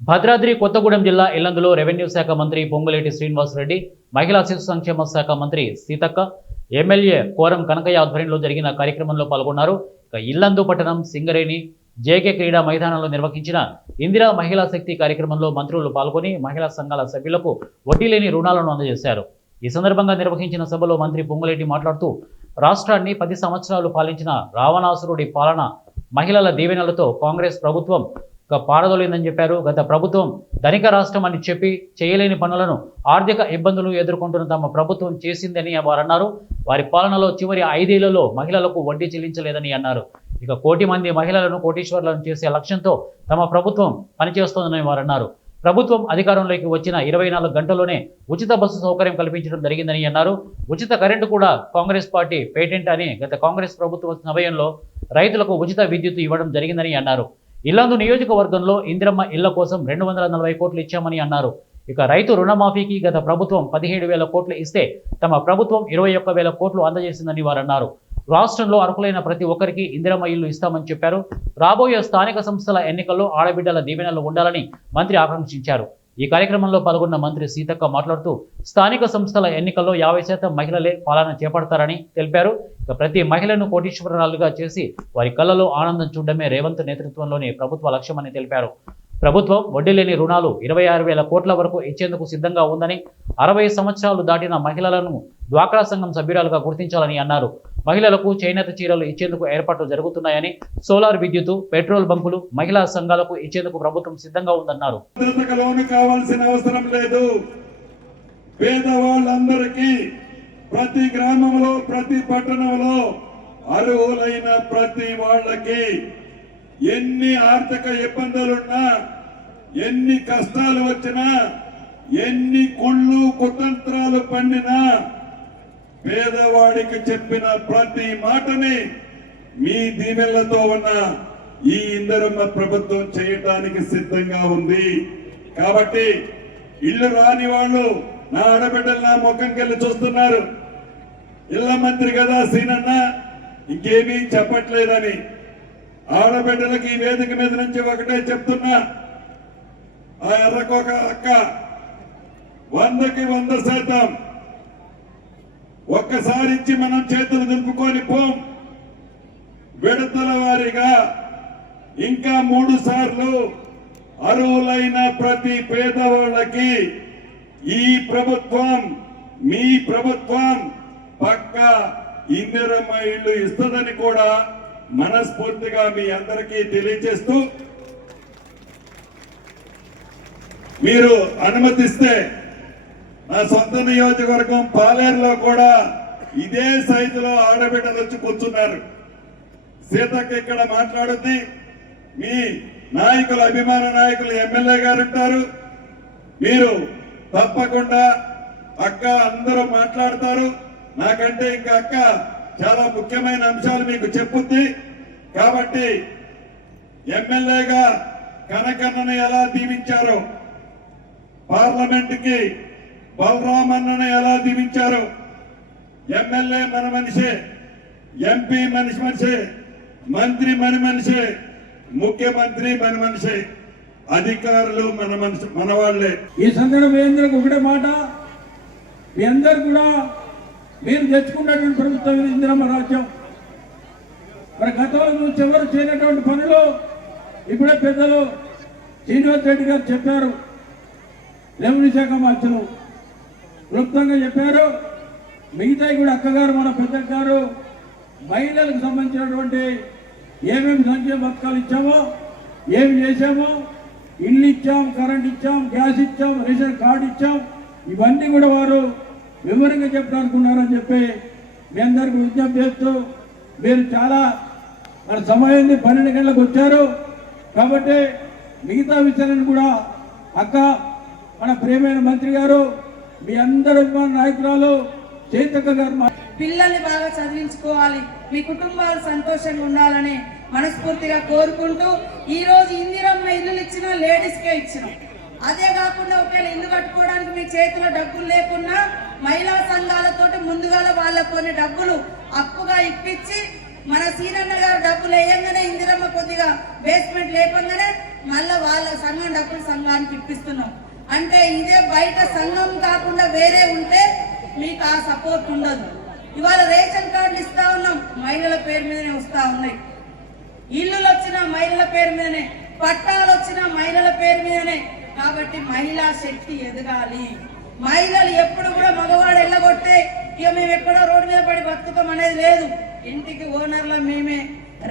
భద్రాద్రి కొత్తగూడెం జిల్లా ఇల్లందులో రెవెన్యూ శాఖ మంత్రి పొంగులేటి శ్రీనివాసరెడ్డి, మహిళా శిశు సంక్షేమ శాఖ మంత్రి సీతక్క, ఎమ్మెల్యే కోరం కనకయ్య ఆధ్వర్యంలో జరిగిన కార్యక్రమంలో పాల్గొన్నారు. ఇల్లందు పట్టణం సింగరేణి జేకే క్రీడా మైదానంలో నిర్వహించిన ఇందిరా మహిళా శక్తి కార్యక్రమంలో మంత్రులు పాల్గొని మహిళా సంఘాల సభ్యులకు వడ్డీ లేని రుణాలను అందజేశారు. ఈ సందర్భంగా నిర్వహించిన సభలో మంత్రి పొంగులేటి మాట్లాడుతూ రాష్ట్రాన్ని 10 సంవత్సరాలు పాలించిన రావణాసురుడి పాలన మహిళల దీవెనలతో కాంగ్రెస్ ప్రభుత్వం పారదోలిందని చెప్పారు. గత ప్రభుత్వం ధనిక రాష్ట్రం అని చెప్పి చేయలేని పనులను ఆర్థిక ఇబ్బందులు ఎదుర్కొంటున్న తమ ప్రభుత్వం చేసిందని వారు అన్నారు. వారి పాలనలో చివరి 5 ఏళ్లలో మహిళలకు వడ్డీ చెల్లించలేదని అన్నారు. 1 కోటి మంది మహిళలను కోటీశ్వర్లను చేసే లక్ష్యంతో తమ ప్రభుత్వం పనిచేస్తోందని వారు అన్నారు. ప్రభుత్వం అధికారంలోకి వచ్చిన 24 గంటల్లోనే ఉచిత బస్సు సౌకర్యం కల్పించడం జరిగిందని అన్నారు. ఉచిత కరెంటు కూడా కాంగ్రెస్ పార్టీ పేటెంట్ అని గత కాంగ్రెస్ ప్రభుత్వ సమయంలో రైతులకు ఉచిత విద్యుత్ ఇవ్వడం జరిగిందని అన్నారు. ఇల్లందు నియోజకవర్గంలో ఇందిరమ్మ ఇళ్ల కోసం 240 కోట్లు ఇచ్చామని అన్నారు. రైతు రుణమాఫీకి గత ప్రభుత్వం 17,000 కోట్లు ఇస్తే తమ ప్రభుత్వం 21,000 కోట్లు అందజేసిందని వారు అన్నారు. రాష్ట్రంలో అర్హులైన ప్రతి ఒక్కరికి ఇందిరమ్మ ఇల్లు ఇస్తామని చెప్పారు. రాబోయే స్థానిక సంస్థల ఎన్నికల్లో ఆడబిడ్డల దీవెనలు ఉండాలని మంత్రి ఆకాంక్షించారు. ఈ కార్యక్రమంలో పాల్గొన్న మంత్రి సీతక్క మాట్లాడుతూ స్థానిక సంస్థల ఎన్నికల్లో 50% మహిళలే పాలన చేపడతారని తెలిపారు. ప్రతి మహిళను కోటీశ్వరాలుగా చేసి వారి కళ్ళలో ఆనందం చూడడమే రేవంత్ నేతృత్వంలోని ప్రభుత్వ లక్ష్యమని తెలిపారు. ప్రభుత్వం వడ్డీ లేని రుణాలు 26,000 కోట్ల వరకు ఇచ్చేందుకు సిద్ధంగా ఉందని, 60 సంవత్సరాలు దాటిన మహిళలను డ్వాక్రా సంఘం సభ్యురాలుగా గుర్తించాలని అన్నారు. మహిళలకు చేనేత చీరలు ఇచ్చేందుకు ఏర్పాట్లు జరుగుతున్నాయని, సోలార్ విద్యుత్, పెట్రోల్ బంకులు మహిళా సంఘాలకు ఇచ్చేందుకు ప్రభుత్వం సిద్ధంగా ఉందన్నారు. పేదవాళ్ళందరికీ ప్రతి గ్రామంలో ప్రతి పట్టణంలో అర్హులైన ప్రతి వాళ్ళకి ఎన్ని ఆర్థిక ఇబ్బందులున్నా, ఎన్ని కష్టాలు వచ్చినా, ఎన్ని కుళ్ళు కుతంత్రాలు పండినా పేదవాడికి చెప్పిన ప్రతి మాటని మీ దీవెనలతో ఉన్న ఈ ఇందిరమ్మ ప్రభుత్వం చేయటానికి సిద్ధంగా ఉంది. కాబట్టి ఇల్లు రాని వాళ్ళు నా ఆడబిడ్డలు నా ముఖంకెళ్ళి చూస్తున్నారు. ఇళ్ల మంత్రి కదా సీనన్న, ఇంకేమీ చెప్పట్లేదని ఆడబిడ్డలకి ఈ వేదిక మీద నుంచి ఒకటే చెప్తున్నా. ఆ ఎర్రకోక అక్క 100కి 100% ఒక్కసారి ఇచ్చి మనం చేతులు దింపుకొని పోం. విడతల వారీగా ఇంకా 3 సార్లు అర్హులైన ప్రతి పేదవాళ్ళకి ఈ ప్రభుత్వం, మీ ప్రభుత్వం పక్కా ఇందిరమ్మ ఇల్లు ఇస్తుందని కూడా మనస్ఫూర్తిగా మీ అందరికీ తెలియజేస్తూ, మీరు అనుమతిస్తే నా సొంత నియోజకవర్గం పాలేరులో కూడా ఇదే సైజులో ఆడబిడ్డలు వచ్చి కూర్చున్నారు. సీతక్క ఇక్కడ మాట్లాడుద్ది. మీ నాయకులు, అభిమాన నాయకులు, ఎమ్మెల్యే గారు ఉంటారు. మీరు తప్పకుండా అక్క అందరూ మాట్లాడతారు. నాకంటే ఇంకా అక్క చాలా ముఖ్యమైన అంశాలు మీకు చెప్పుద్ది. కాబట్టి ఎమ్మెల్యేగా కనకన్నను ఎలా దీవించారో, పార్లమెంట్కి బలరామన్నను ఎలా దీవించారో, ఎమ్మెల్యే మన మనిషే, ఎంపీ మనిషే, మంత్రి మన మనిషే, ముఖ్యమంత్రి మన మనిషే, అధికారులు మన వాళ్ళే. ఈ సందర్భంగా ఒకటే మాట, మీ అందరు కూడా మీరు తెచ్చుకున్నటువంటి ప్రభుత్వం ఇందిరమ్మ రాజ్యం. మరి గతంలో చివరు చేయనటువంటి పనులు ఇప్పుడే పెద్దలు శ్రీనివాస్ రెడ్డి గారు చెప్పారు. రెవెన్యూ శాఖ మంత్రులు క్లుప్తంగా చెప్పారు. మిగతా కూడా అక్కగారు, మన పెద్ద గారు మహిళలకు సంబంధించినటువంటి ఏమేమి సంక్షేమ పథకాలు ఇచ్చామో, ఏమి చేశామో, ఇల్లు ఇచ్చాం, కరెంట్ ఇచ్చాం, గ్యాస్ ఇచ్చాం, రేషన్ కార్డు ఇచ్చాం, ఇవన్నీ కూడా వారు వివరంగా చెప్పాలనుకున్నారని చెప్పి మీ అందరికీ విజ్ఞప్తి చేస్తూ, మీరు చాలా మన సమయం 12 గంటలకు వచ్చారు కాబట్టి మిగతా విషయాలను కూడా అక్క, మన ప్రియమైన మంత్రి గారు, మీ అందరూ నాయకురాలు సీతక్క గారు పిల్లల్ని బాగా చదివించుకోవాలి, మీ కుటుంబాలు సంతోషంగా ఉండాలని మనస్ఫూర్తిగా కోరుకుంటూ, ఈ రోజు ఇందిరమ్మ ఇల్లు ఇచ్చిన లేడీస్కే ఇచ్చినాం. అదే కాకుండా ఒకవేళ ఇల్లు కట్టుకోవడానికి మీ చేతిలో డబ్బులు లేకున్నా మహిళా సంఘాలతోటి ముందుగా వాళ్ళకు కొన్ని డబ్బులు అప్పుగా ఇప్పించి, మన సీనన్న గారు డబ్బులు వేయంగానే ఇందిరమ్మ కొద్దిగా బేస్మెంట్ లేకుండానే మళ్ళీ వాళ్ళ సంఘం డబ్బులు సంఘానికి ఇప్పిస్తున్నాం. అంటే ఇదే బయట సంఘం కాకుండా వేరే ఉంటే మీకు ఆ సపోర్ట్ ఉండదు. ఇవాళ రేషన్ కార్డులు ఇస్తా ఉన్నాం, మహిళల పేరు మీదనే వస్తా ఉన్నాయి. ఇల్లులు వచ్చిన మహిళల పేరు మీదనే, పట్టాలు వచ్చిన మహిళల పేరు మీదనే. కాబట్టి మహిళా శక్తి ఎదగాలి. మహిళలు ఎప్పుడు కూడా మగవాడు ఎల్లగొట్టే ఇక మేము ఎక్కడో రోడ్డు మీద పడి బతుకుతాం అనేది లేదు. ఇంటికి ఓనర్లో మేమే,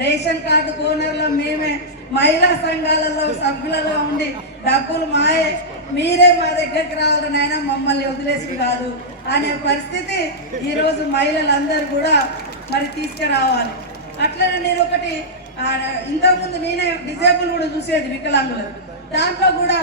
రేషన్ కార్డు ఓనర్లో మేమే, మహిళా సంఘాలలో సభ్యులలో ఉండి డబ్బులు మాయే, మీరే మా దగ్గరికి రావాలని అయినా మమ్మల్ని వదిలేసి కాదు అనే పరిస్థితి ఈరోజు మహిళలందరూ కూడా మరి తీసుకురావాలి. అట్లనే నేను ఒకటి ఇంతకుముందు నేనే డిజేబుల్ కూడా చూసేది, వికలాంగులు. దాంట్లో కూడా